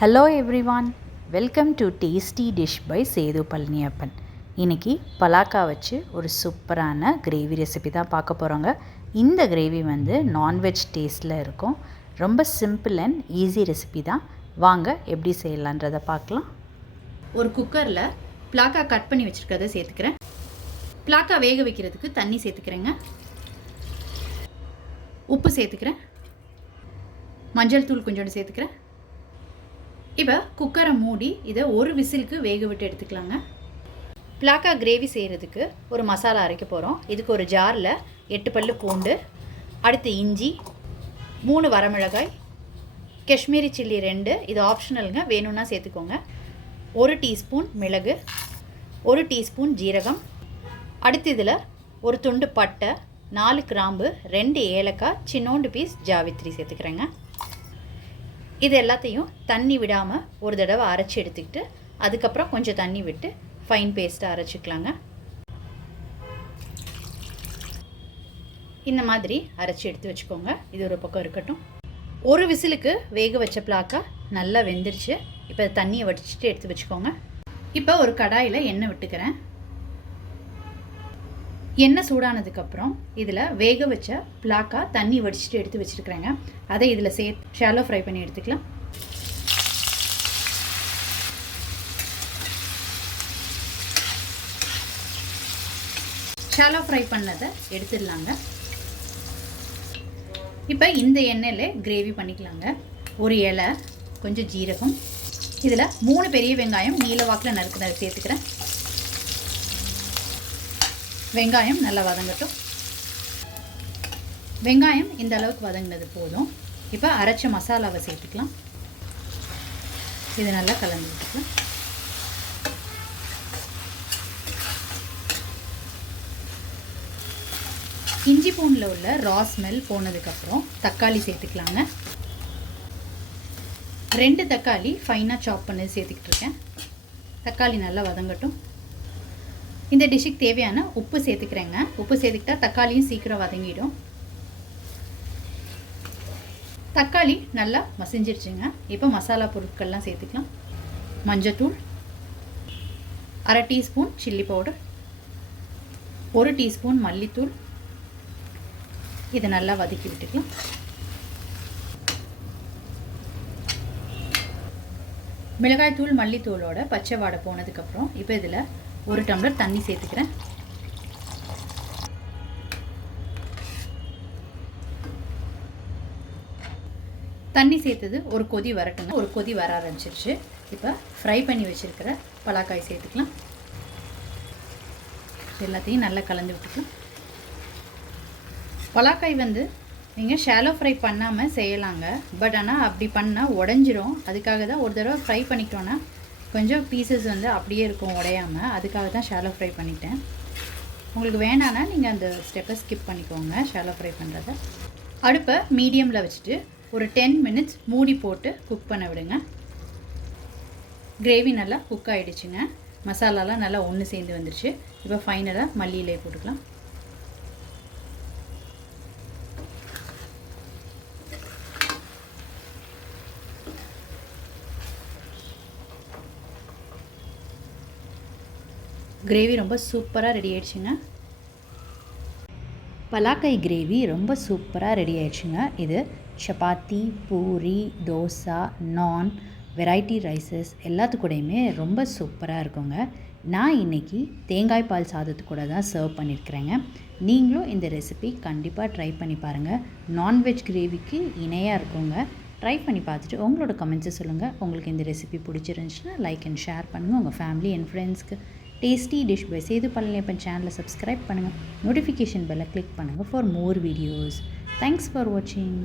Hello everyone, welcome to tasty dish by Sethu Palaniappan. இன்றைக்கி பலாக்கா வச்சு ஒரு சூப்பரான கிரேவி ரெசிபி தான் பார்க்க போகிறோங்க. இந்த கிரேவி நான்வெஜ் டேஸ்ட்டில் இருக்கும். ரொம்ப சிம்பிள் அண்ட் ஈஸி ரெசிபி தான். வாங்க எப்படி செய்யலான்றதை பார்க்கலாம். ஒரு குக்கரில் பலாக்கா கட் பண்ணி வச்சுருக்கிறத சேர்த்துக்கிறேன். பலாக்கா வேக வைக்கிறதுக்கு தண்ணி சேர்த்துக்கிறேங்க. உப்பு சேர்த்துக்கிறேன். மஞ்சள் தூள் கொஞ்சோண்டு சேர்த்துக்கிறேன். இப்போ குக்கரை மூடி இதை ஒரு விசிலுக்கு வேக விட்டு எடுத்துக்கலாங்க. பலாக்கா கிரேவி செய்கிறதுக்கு ஒரு மசாலா அரைக்க போகிறோம். இதுக்கு ஒரு ஜாரில் 8 பல்லு பூண்டு, அடுத்து இஞ்சி, 3 வரமிளகாய், காஷ்மீரி சில்லி 2, இது ஆப்ஷனலுங்க, வேணும்னா சேர்த்துக்கோங்க, 1 டீஸ்பூன் மிளகு, 1 டீஸ்பூன் ஜீரகம், அடுத்து இதில் ஒரு துண்டு பட்டை, 4 கிராம்பு, 2 ஏலக்காய், சின்னோண்டு பீஸ் ஜாவித்ரி சேர்த்துக்கிறேங்க. இது எல்லாத்தையும் தண்ணி விடாமல் ஒரு தடவை அரைச்சி எடுத்துக்கிட்டு அதுக்கப்புறம் கொஞ்சம் தண்ணி விட்டு ஃபைன் பேஸ்ட்டாக அரைச்சிக்கலாங்க. இந்த மாதிரி அரைச்சி எடுத்து வச்சுக்கோங்க. இது ஒரு பக்கம் இருக்கட்டும். ஒரு விசிலுக்கு வேக வச்ச பலாக்கா நல்லா வெந்துருச்சு. இப்போ தண்ணியை வடிச்சிட்டு எடுத்து வச்சுக்கோங்க. இப்போ ஒரு கடாயில் எண்ணெய் விட்டுக்கிறேன். எண்ணெய் சூடானதுக்கப்புறம் இதில் வேக வச்ச பலாக்கா தண்ணி வடிச்சிட்டு எடுத்து வச்சுருக்கிறேங்க. அதை இதில் ஷாலோ ஃப்ரை பண்ணி எடுத்துக்கலாம். ஷாலோ ஃப்ரை பண்ணதை எடுத்துடலாங்க. இப்போ இந்த எண்ணெயில் கிரேவி பண்ணிக்கலாங்க. ஒரு இலை, கொஞ்சம் ஜீரகம், இதில் 3 பெரிய வெங்காயம் நீல வாக்கில் நறுக்குனதை சேர்த்துக்கிறேன். வெங்காயம் நல்லா வதங்கட்டும். வெங்காயம் இந்த அளவுக்கு வதங்கினது போதும். இப்போ அரைச்ச மசாலாவை சேர்த்துக்கலாம். இது நல்லா கலந்து விட்டுக்கலாம். இஞ்சி பூண்டில் உள்ள ரா ஸ்மெல் போனதுக்கப்புறம் தக்காளி சேர்த்துக்கலாங்க. 2 தக்காளி ஃபைனாக சாப் பண்ணி சேர்த்துக்கிட்டு இருக்கேன். தக்காளி நல்லா வதங்கட்டும். இந்த டிஷ்ஷுக்கு தேவையான உப்பு சேர்த்துக்கிறேங்க. உப்பு சேர்த்துக்கிட்டா தக்காளியும் சீக்கிரம் வதங்கிடும். தக்காளி நல்லா மசிஞ்சிருச்சுங்க. இப்போ மசாலா பொருட்கள்லாம் சேர்த்துக்கலாம். மஞ்சத்தூள், 1/2 டீஸ்பூன் சில்லி பவுடர், 1 டீஸ்பூன் மல்லித்தூள், இதை நல்லா வதக்கி விட்டுக்கலாம். மிளகாய்த்தூள் மல்லித்தூளோட பச்சை வாடை போனதுக்கப்புறம் இப்போ இதில் 1 டம்ளர் தண்ணி சேர்த்துக்கிறேன். தண்ணி சேர்த்தது ஒரு கொதி வரட்டுங்க. ஒரு கொதி வர ஆரம்பிச்சிருச்சு. இப்போ ஃப்ரை பண்ணி வச்சுருக்கிற பலாக்காய் சேர்த்துக்கலாம். எல்லாத்தையும் நல்லா கலந்து விட்டுக்கலாம். பலாக்காய் நீங்கள் ஷாலோ ஃப்ரை பண்ணாமல் செய்யலாங்க. பட் ஆனால் அப்படி பண்ணால் உடஞ்சிரும். அதுக்காக தான் ஒரு தடவை ஃப்ரை பண்ணிக்கிட்டோன்னா கொஞ்சம் பீசஸ் அப்படியே இருக்கும் உடையாமல். அதுக்காக தான் ஷாலோ ஃப்ரை பண்ணிட்டேன். உங்களுக்கு வேணான்னா நீங்கள் அந்த ஸ்டெப்பை ஸ்கிப் பண்ணிக்கோங்க. ஷாலோ ஃப்ரை பண்ணுறத அடுப்பை மீடியமில் வச்சுட்டு ஒரு 10 மினிட்ஸ் மூடி போட்டு குக் பண்ண விடுங்க. கிரேவி நல்லா குக் ஆகிடுச்சுங்க. மசாலாலாம் நல்லா ஒன்று சேர்ந்து வந்துடுச்சு. இப்போ ஃபைனலாக மல்லியிலே போட்டுக்கலாம். கிரேவி ரொம்ப சூப்பராக ரெடி ஆயிடுச்சுங்க. பலாக்காய் கிரேவி ரொம்ப சூப்பராக ரெடி ஆயிடுச்சுங்க. இது சப்பாத்தி, பூரி, தோசை, நான், வெரைட்டி ரைஸஸ் எல்லாத்துக்கூடையுமே ரொம்ப சூப்பராக இருக்குங்க. நான் இன்றைக்கி தேங்காய் பால் சாதத்து கூட தான் சர்வ் பண்ணியிருக்கிறேங்க. நீங்களும் இந்த ரெசிபி கண்டிப்பாக ட்ரை பண்ணி பாருங்கள். நான்வெஜ் கிரேவிக்கு இணையாக இருக்குங்க. ட்ரை பண்ணி பார்த்துட்டு உங்களோட கமெண்ட்ஸை சொல்லுங்கள். உங்களுக்கு இந்த ரெசிபி பிடிச்சிருந்துச்சுன்னா லைக் அண்ட் ஷேர் பண்ணுங்கள். உங்கள் ஃபேமிலி அண்ட் ஃப்ரெண்ட்ஸ்க்கு. Tasty dish by Sethu Palaniappan சேனலை சப்ஸ்கிரைப் பண்ணுங்கள். நோட்டிஃபிகேஷன் பெல்லை கிளிக் பண்ணுங்கள் for more videos. Thanks for வாட்சிங்.